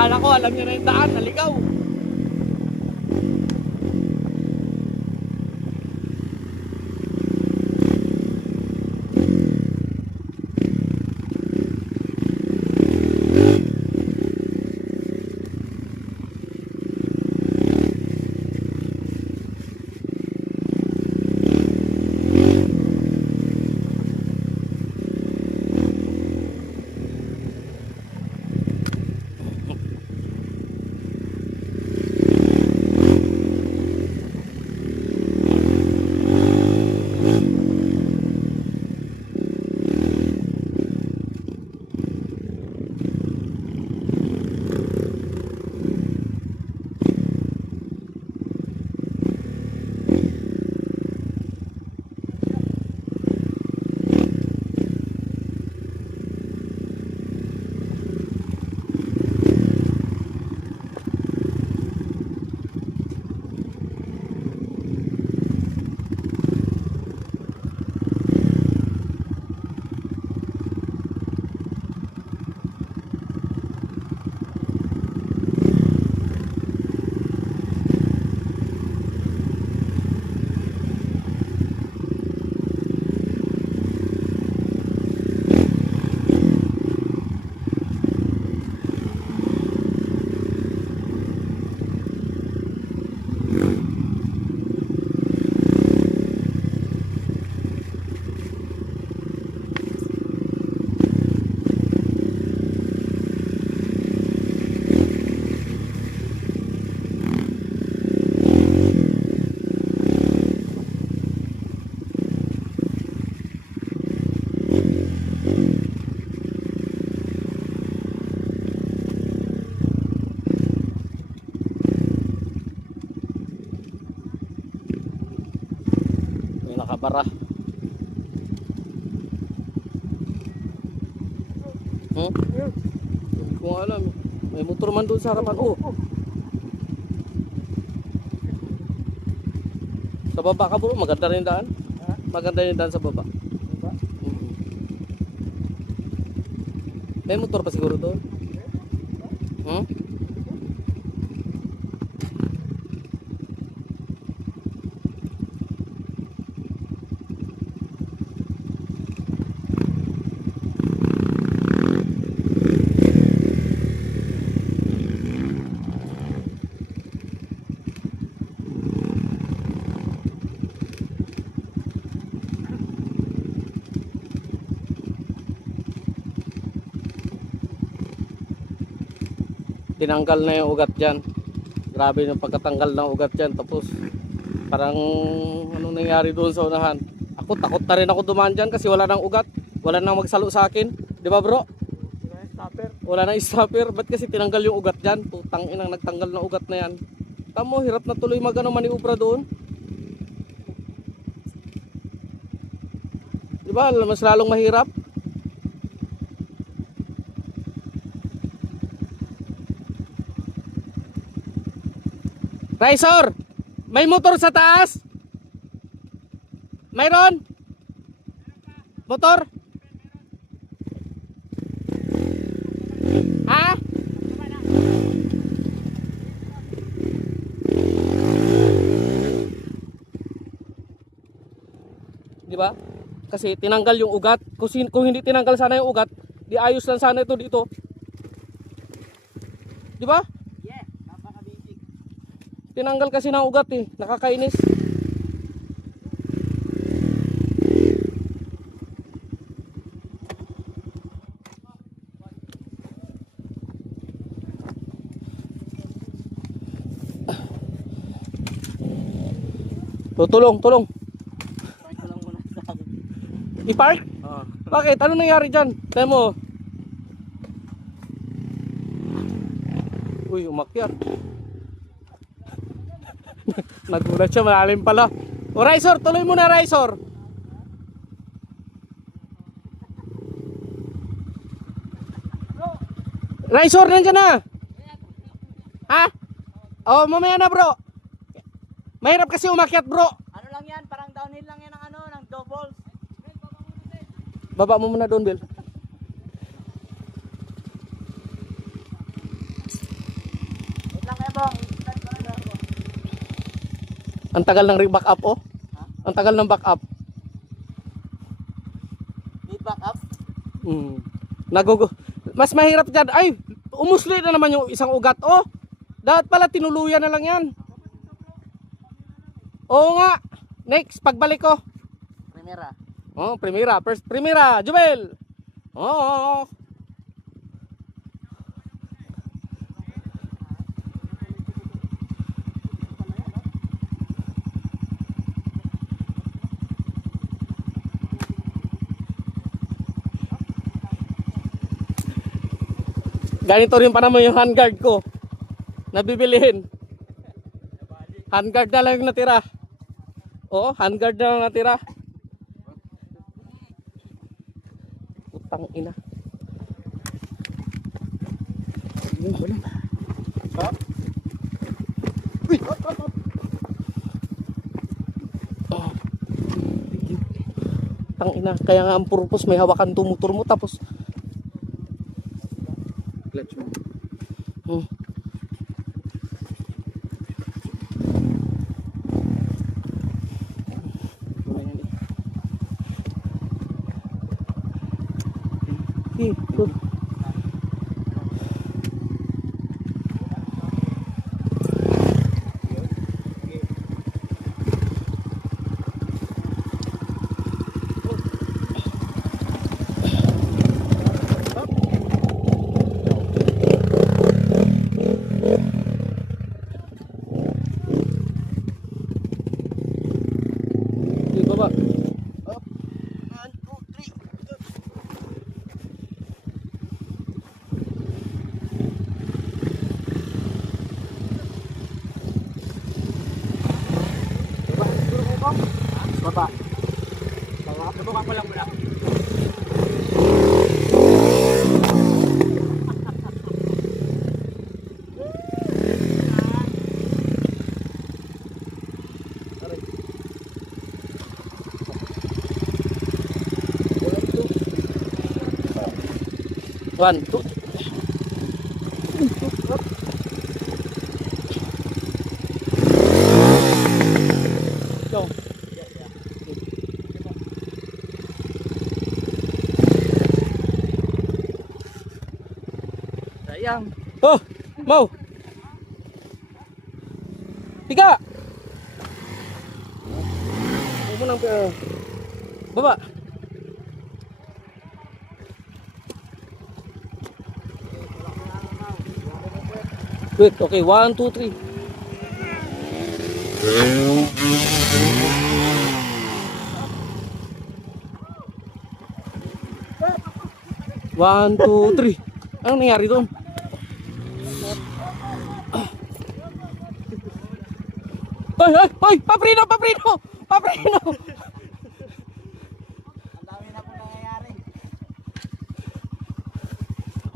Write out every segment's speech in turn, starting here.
Akala ko alam niya na yung daan, naligaw. Nakabara. Hindi ko alam. May motor man doon sa harapan. Oh. Sa baba ka bro, maganda rin daan. Maganda rin daan sa baba. May motor pa siguro doon. Tinanggal na yung ugat dyan. Grabe yung pagkatanggal ng ugat dyan. Tapos parang anong nangyari doon sa unahan. Ako takot na rin ako dumaan dyan kasi wala nang ugat. Wala nang magsalo sa akin. Di ba bro? Wala nang stopper. Ba't kasi tinanggal yung ugat dyan? Putang inang nagtanggal ng ugat na yan. Tamo, hirap na tuloy maniubra doon. Di ba? Mas lalong mahirap. Raisor, may motor sa taas? Mayroon? Motor? Ha? Di ba? Kasi tinanggal yung ugat. Kung hindi tinanggal sana yung ugat, di ayos lang sana ito dito. Di ba? Tinanggal kasi ng ugat eh. Nakakainis. Tulong. I-park? Bakit? Ano nangyari dyan? Tayo mo. Uy, umakyat. Nagulat siya, malalim pala. O Raisor, tuloy mo na Raisor. Raisor, nandiyan na. Ha? Oh, mamaya na bro. Mahirap kasi umakyat bro. Ano lang yan, parang downhill lang yan ng ano, ng doubles. Baba mo muna doon, Bill. bang. Ang tagal ng back up oh. Ang tagal ng back up. Need back up. Mas mahirap dyan. Ay, umusli na naman yung isang ugat. Oh, dapat pala tinuluyan na lang yan. Oo nga. Next, pagbalik ko. Primera. Oh, primera. First, primera. Jubel. Oh. Ganito rin pa naman yung handguard ko. Nabibilihin. Handguard na lang yung natira. Oo, handguard na lang natira. Putang ina. Uy! Oh. Putang ina. Kaya nga ang purpose may hawakan tumutur mo tapos Clutch mo. Good. Di baba. Up. 1, 2, 3. Baba. Subukan ko lang muna. One, two. Go. Sayang. Oh, mau. Tiga. Kamu nang baba. Wait, okay, 1, 2, 3. One, two, three. Anong nangyari doon? Ay! Paprino! Ang dami na po nangyayari.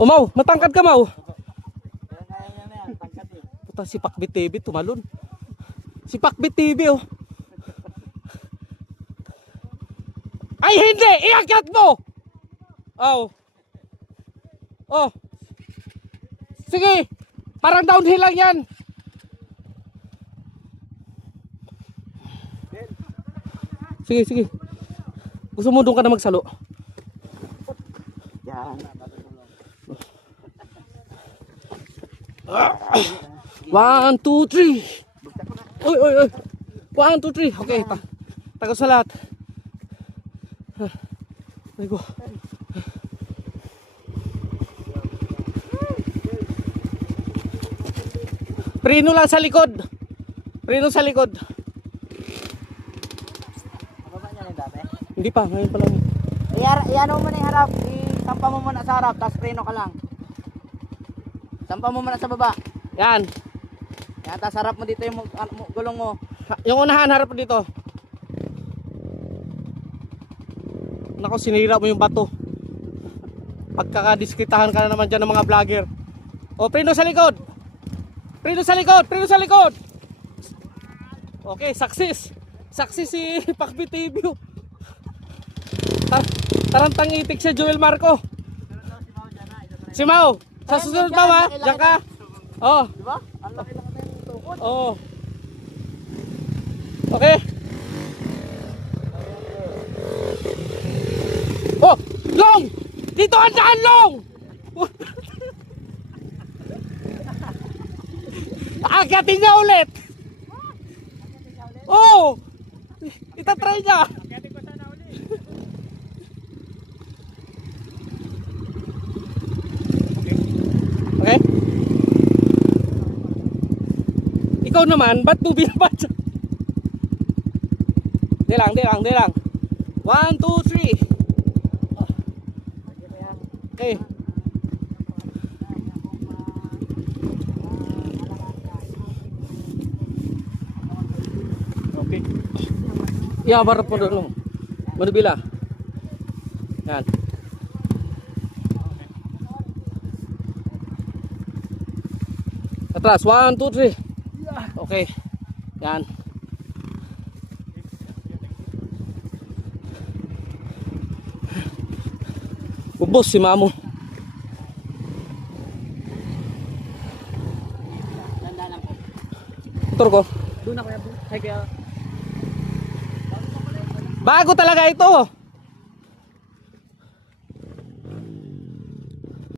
Mau, matangkad ka, Mau. Kaya niya na yan. Tangkat eh. Puta, si Pakbit TV tumalon. Si Pakbit TV, oh. Ay, hindi! Iakyat mo! Oh. Sige, parang downhill lang yan. Sige. Gusto mo doon ka na magsalo? Yan. 1, 2, 3. Oy. 1, 2, 3. Okay, tagaw sa lahat. Ay go. Preno lang sa likod. Mababa niya rin dati. Hindi pa, ngayon pa lang. Iano mo na yung harap. Isampa mo muna sa harap. Tapos preno ka lang. Sampa mo muna sa baba. Yan. Yan, tapos harap mo dito yung gulong mo. Yung unahan, harap mo dito. Nako, sinira mo yung bato. Pagkakadiskitahan ka na naman dyan ng mga vlogger. O, preno sa likod. Okay, success si Pakbit TV. Tarantang itik siya, Joel Marco. Si Mau, sa susunod pa ha, diyan ka. Oh. Diba? Ang laki lang Oo. Okay. Oh, Long! Dito ang daan, Long! Agatin niya ulit! Oo! Itatry niya! Okay? Ikaw naman, ba't mo binabadya? Di lang. 1, 2, 3. Okay. Okay. Iabarap mo doon. Manubila. Yan. Atras. 1, 2, 3. Okay. Yan. Ubos si Mamo. Tanda lang po. Motor ko. Doon na kuya. Ay kaya. Bago talaga ito.